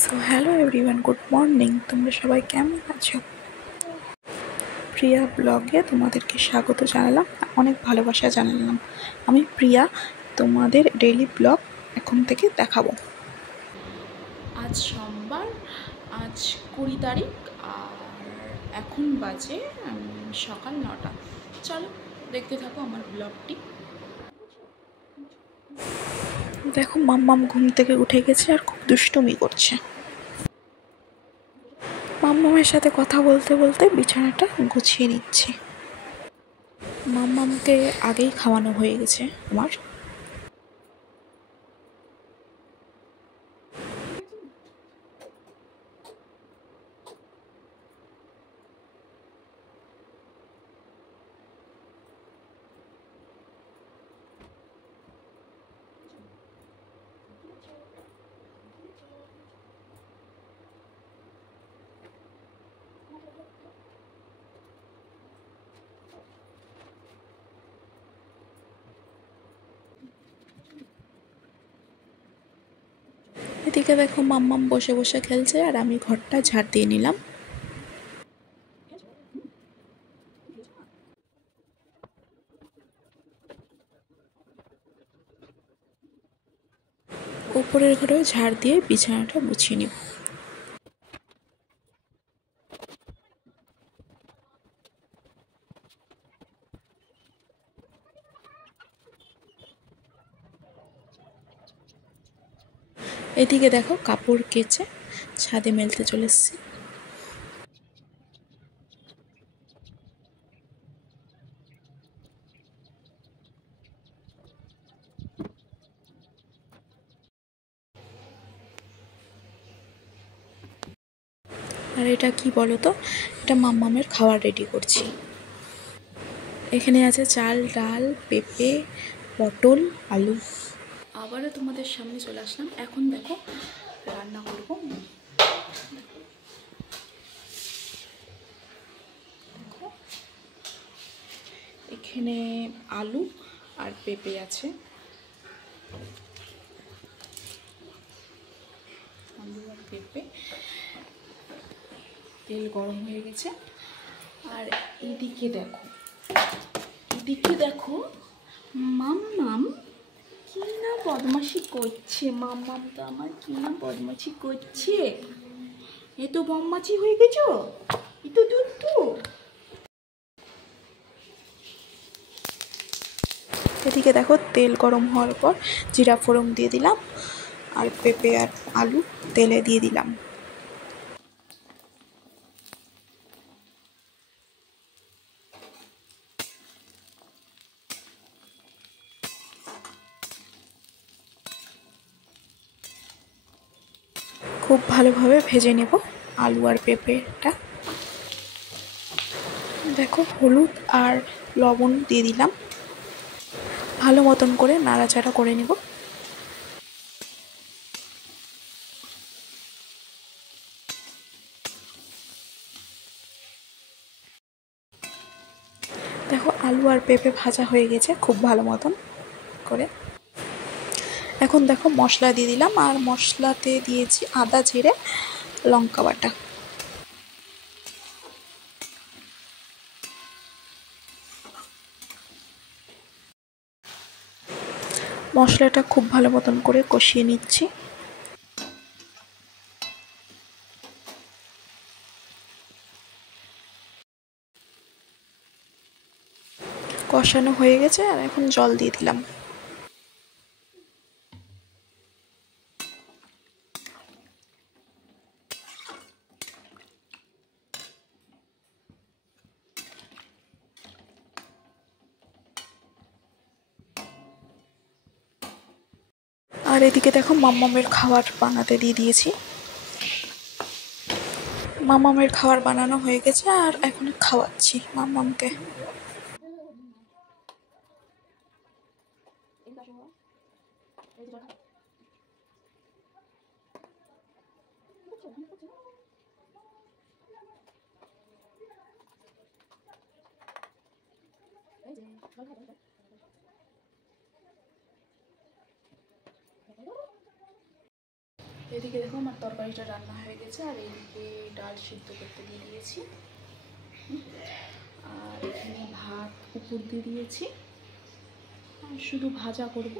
So hello everyone, good morning. তোমরা সবাই কেমন আছো? প্রিয়া ব্লগে তোমাদেরকে স্বাগত জানালাম, অনেক ভালোবাসা জানালাম। আমি প্রিয়া, তোমাদের ডেইলি ব্লগ এখন থেকে দেখাবো। আজ সোমবার, আজ 20 তারিখ, আর এখন বাজে সকাল 9টা। চলো দেখতে থাকো আমার ব্লগটি। দেখো, মাম্মাম ঘুম থেকে উঠে গেছে আর খুব দুষ্টুমি করছে। মাম্মামের সাথে কথা বলতে বলতে বিছানাটা গুছিয়ে নিচ্ছি। মাম্মামকে আগেই খাওয়ানো হয়ে গেছে আমার। এদিকে দেখো, মাম্মাম বসে বসে খেলছে আর আমি ঘরটা ঝাড় দিয়ে নিলাম। উপরের ঘরেও ঝাড় দিয়ে বিছানাটা গুছিয়ে নিব। এদিকে দেখো, কাপড় কেচে ছাদে মেলতে চলে এসেছি। আর এটা কি বলো তো, এটা মাম্মামের খাবার রেডি করছি। এখানে আছে চাল, ডাল, পেঁপে, পটল, আলু। আবারও তোমাদের সামনে চলে আসলাম। এখন দেখো রান্না করব। দেখো, এখানে আলু আর পেঁপে আছে। আলু আর পেঁপে, তেল গরম হয়ে গেছে। আর এদিকে দেখো মাম্মাম কি না বদমাশি করছে। মাম্মাম তো আমার কি না বদমাশি করছে। এ তো বদমাশি হয়ে গেছো, এ তো দুধু। এদিকে দেখো, তেল গরম হওয়ার পর জিরা ফোড়ন দিয়ে দিলাম আর পেঁপে আর আলু তেলে দিয়ে দিলাম। খুব ভালোভাবে ভেজে নেব আলু আর পেঁপেটা। দেখো, হলুদ আর লবণ দিয়ে দিলাম। ভালো মতন করে নাড়াচাড়া করে নেব। দেখো, আলু আর পেঁপে ভাজা হয়ে গেছে খুব ভালো মতন করে। এখন দেখো মশলা দিয়ে দিলাম, আর মশলাতে দিয়েছি আদা, জিরে, লঙ্কা বাটা। মশলাটা খুব ভালো মতন করে কষিয়ে নিচ্ছি। কষানো হয়ে গেছে আর এখন জল দিয়ে দিলাম। আর এদিকে দেখো, মাম্মামের খাবার বানাতে দিয়ে দিয়েছি। মাম্মামের খাবার বানানো হয়ে গেছে আর এখন খাওয়াচ্ছি মাম্মামকে। এদিকে দেখো আমার তরকারিটা রান্না হয়ে গেছে, আর এইদিকে ডাল সিদ্ধ করতে দিয়ে দিয়েছি, আর এখানে ভাত উপর দিয়ে দিয়েছি, আর শুধু ভাজা করব,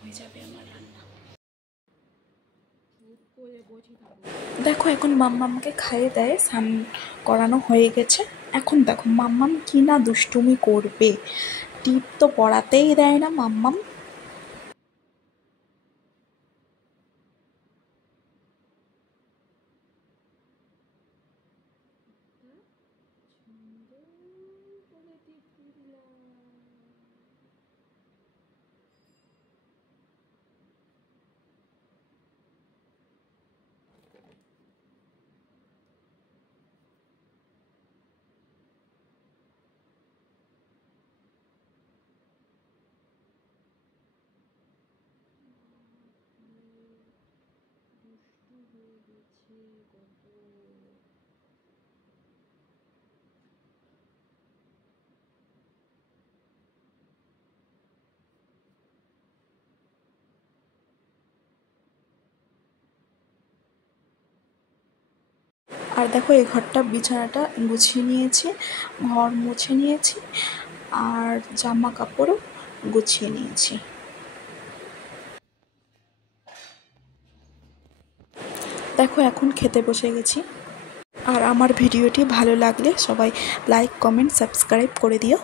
হয়ে যাবে আমার রান্না। দেখো এখন মাম্মামকে খাইয়ে দেয়, স্নান করানো হয়ে গেছে। এখন দেখো মাম্মাম কি না দুষ্টুমি করবে, টিপ তো পড়াতেই দেয় না মাম্মাম। আর দেখো এই ঘরটা বিছানাটা গুছিয়ে নিয়েছি, ঘর মুছে নিয়েছি, আর জামা কাপড়ও গুছিয়ে নিয়েছি। দেখো এখন খেতে বসে গেছি। আর আমার ভিডিওটি ভালো লাগলে সবাই লাইক, কমেন্ট, সাবস্ক্রাইব করে দিও।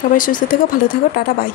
সবাই সুস্থ থেকো, ভালো থাকো, টাটা, বাই।